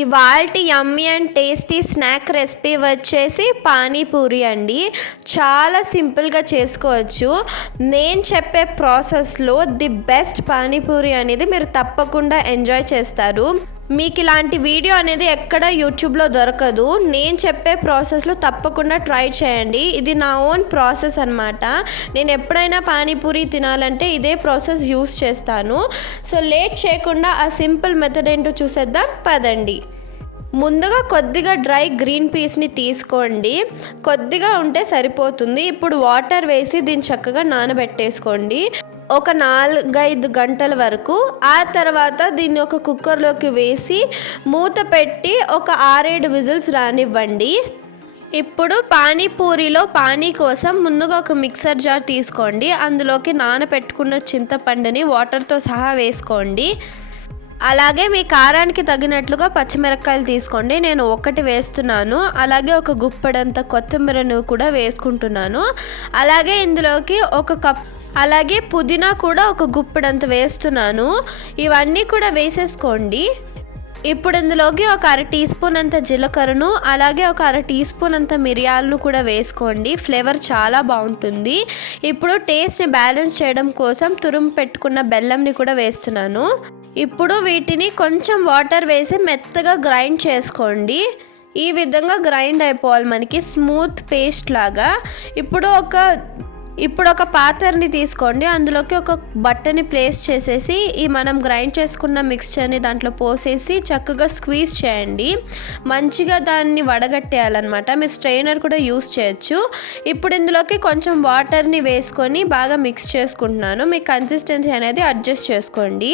ఇవాల్టి యమ్మీ and tasty snack recipe వచ్చేసి పానీపూరి అండి. చాలా సింపుల్గా చేసుకోవచ్చు. నేను చెప్పే ప్రాసెస్లో ది బెస్ట్ పానీపూరి అనేది మీరు తప్పకుండా ఎంజాయ్ చేస్తారు. మీకు ఇలాంటి వీడియో అనేది ఎక్కడ యూట్యూబ్లో దొరకదు. నేను చెప్పే ప్రాసెస్లో తప్పకుండా ట్రై చేయండి. ఇది నా ఓన్ ప్రాసెస్ అనమాట. నేను ఎప్పుడైనా పానీపూరి తినాలంటే ఇదే ప్రాసెస్ యూస్ చేస్తాను. సో లేట్ చేయకుండా ఆ సింపుల్ మెథడ్ ఏంటో చూసేద్దాం పదండి. ముందుగా కొద్దిగా డ్రై గ్రీన్ పీస్ని తీసుకోండి. కొద్దిగా ఉంటే సరిపోతుంది. ఇప్పుడు వాటర్ వేసి దీన్ని చక్కగా నానబెట్టేసుకోండి ఒక 4-5 గంటల వరకు. ఆ తర్వాత దీన్ని ఒక కుక్కర్లోకి వేసి మూత పెట్టి ఒక 6-7 విజిల్స్ రానివ్వండి. ఇప్పుడు పానీపూరిలో పానీ కోసం ముందుగా ఒక మిక్సర్ జార్ తీసుకోండి. అందులోకి నానబెట్టుకున్న చింతపండుని వాటర్తో సహా వేసుకోండి. అలాగే మీ కారానికి తగినట్లుగా పచ్చిమిరపకాయలు తీసుకోండి. నేను 1 వేస్తున్నాను. అలాగే ఒక గుప్పెడంత కొత్తిమీరను కూడా వేసుకుంటున్నాను. అలాగే ఇందులోకి 1 కప్, అలాగే పుదీనా కూడా 1 గుప్పెడంత వేస్తున్నాను. ఇవన్నీ కూడా వేసేసుకోండి. ఇప్పుడు ఇందులోకి ఒక 1/2 టీ స్పూన్ అంత జీలకర్రను, అలాగే ఒక 1/2 టీ స్పూన్ అంత మిరియాలను కూడా వేసుకోండి. ఫ్లేవర్ చాలా బాగుంటుంది. ఇప్పుడు టేస్ట్ని బ్యాలెన్స్ చేయడం కోసం తురుము పెట్టుకున్న బెల్లంని కూడా వేస్తున్నాను. ఇప్పుడు వీటిని కొంచెం వాటర్ వేసి మెత్తగా గ్రైండ్ చేసుకోండి. ఈ విధంగా గ్రైండ్ అయిపోవాలి మనకి స్మూత్ పేస్ట్ లాగా. ఇప్పుడు ఒక పాత్రని తీసుకోండి. అందులోకి ఒక బట్టని ప్లేస్ చేసేసి ఈ మనం గ్రైండ్ చేసుకున్న మిక్స్చర్ని దాంట్లో పోసేసి చక్కగా స్క్వీజ్ చేయండి. మంచిగా దాన్ని వడగట్టేయాలన్నమాట. మీరు స్ట్రెయినర్ కూడా యూస్ చేయొచ్చు. ఇప్పుడు ఇందులోకి కొంచెం వాటర్ని వేసుకొని బాగా మిక్స్ చేసుకుంటున్నాను. మీ కన్సిస్టెన్సీ అనేది అడ్జస్ట్ చేసుకోండి.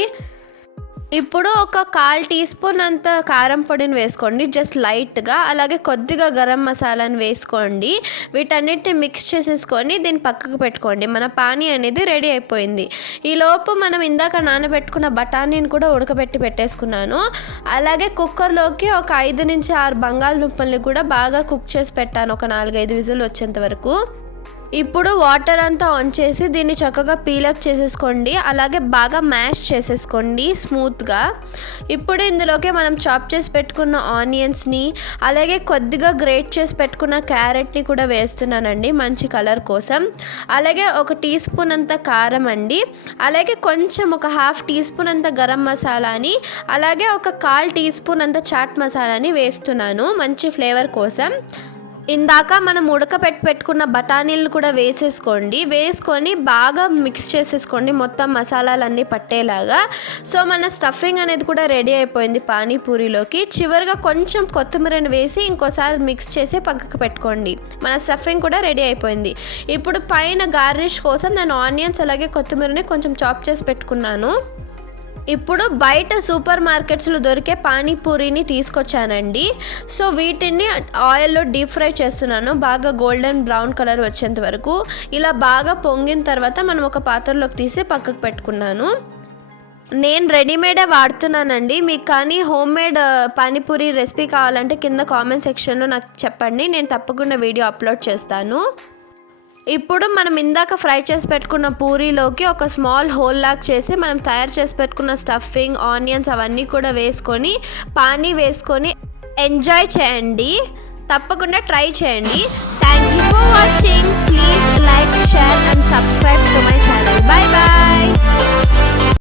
ఇప్పుడు ఒక 1/4 టీ స్పూన్ అంత కారం పొడిని వేసుకోండి, జస్ట్ లైట్గా. అలాగే కొద్దిగా గరం మసాలాని వేసుకోండి. వీటన్నిటిని మిక్స్ చేసేసుకొని దీన్ని పక్కకు పెట్టుకోండి. మన పానీ అనేది రెడీ అయిపోయింది. ఈలోపు మనం ఇందాక నానబెట్టుకున్న బఠానీని కూడా ఉడకబెట్టి పెట్టేసుకున్నాను. అలాగే కుక్కర్లోకి ఒక 5 నుంచి 6 బంగాళదుంపల్ని కూడా బాగా కుక్ చేసి పెట్టాను, ఒక 4-5 విజిల్ వచ్చేంత వరకు. ఇప్పుడు వాటర్ అంతా ఆన్ చేసి దీన్ని చక్కగా పీలప్ చేసేసుకోండి. అలాగే బాగా మ్యాష్ చేసేసుకోండి స్మూత్గా. ఇప్పుడు ఇందులోకి మనం చాప్ చేసి పెట్టుకున్న ఆనియన్స్ని, అలాగే కొద్దిగా గ్రేట్ చేసి పెట్టుకున్న క్యారెట్ని కూడా వేస్తున్నానండి మంచి కలర్ కోసం. అలాగే 1 టీ స్పూన్ అంత కారం అండి. అలాగే కొంచెం ఒక 1/2 టీ స్పూన్ అంత గరం మసాలాని, అలాగే ఒక 1/4 టీ స్పూన్ అంత చాట్ మసాలాని వేస్తున్నాను మంచి ఫ్లేవర్ కోసం. ఇందాక మనం పెట్టుకున్న బఠానీలను కూడా వేసేసుకోండి. వేసుకొని బాగా మిక్స్ చేసేసుకోండి మొత్తం మసాలాలన్నీ పట్టేలాగా. సో మన స్టఫింగ్ అనేది కూడా రెడీ అయిపోయింది పానీపూరిలోకి. చివరిగా కొంచెం కొత్తిమీరని వేసి ఇంకోసారి మిక్స్ చేసి పక్కకు పెట్టుకోండి. మన స్టఫింగ్ కూడా రెడీ అయిపోయింది. ఇప్పుడు పైన గార్నిష్ కోసం నేను ఆనియన్స్ అలాగే కొత్తిమీరని కొంచెం చాప్ చేసి పెట్టుకున్నాను. ఇప్పుడు బయట సూపర్ మార్కెట్స్లో దొరికే పానీపూరిని తీసుకొచ్చానండి. సో వీటిని ఆయిల్లో డీప్ ఫ్రై చేస్తున్నాను బాగా గోల్డెన్ బ్రౌన్ కలర్ వచ్చేంత వరకు. ఇలా బాగా పొంగిన తర్వాత మనం ఒక పాత్రలోకి తీసి పక్కకు పెట్టుకున్నాను. నేను రెడీమేడే వాడుతున్నానండి. మీకు కానీ హోమ్మేడ్ పానీపూరి రెసిపీ కావాలంటే కింద కామెంట్ సెక్షన్లో నాకు చెప్పండి, నేను తప్పకుండా వీడియో అప్లోడ్ చేస్తాను. ఇప్పుడు మనం ఇందాక ఫ్రై చేసి పెట్టుకున్న పూరీలోకి ఒక స్మాల్ హోల్ లాగా చేసి మనం తయారు చేసి పెట్టుకున్న స్టఫింగ్, ఆనియన్స్ అవన్నీ కూడా వేసుకొని పానీ వేసుకొని ఎంజాయ్ చేయండి. తప్పకుండా ట్రై చేయండి. Thank you for watching. Please like, share and subscribe to my channel. Bye bye.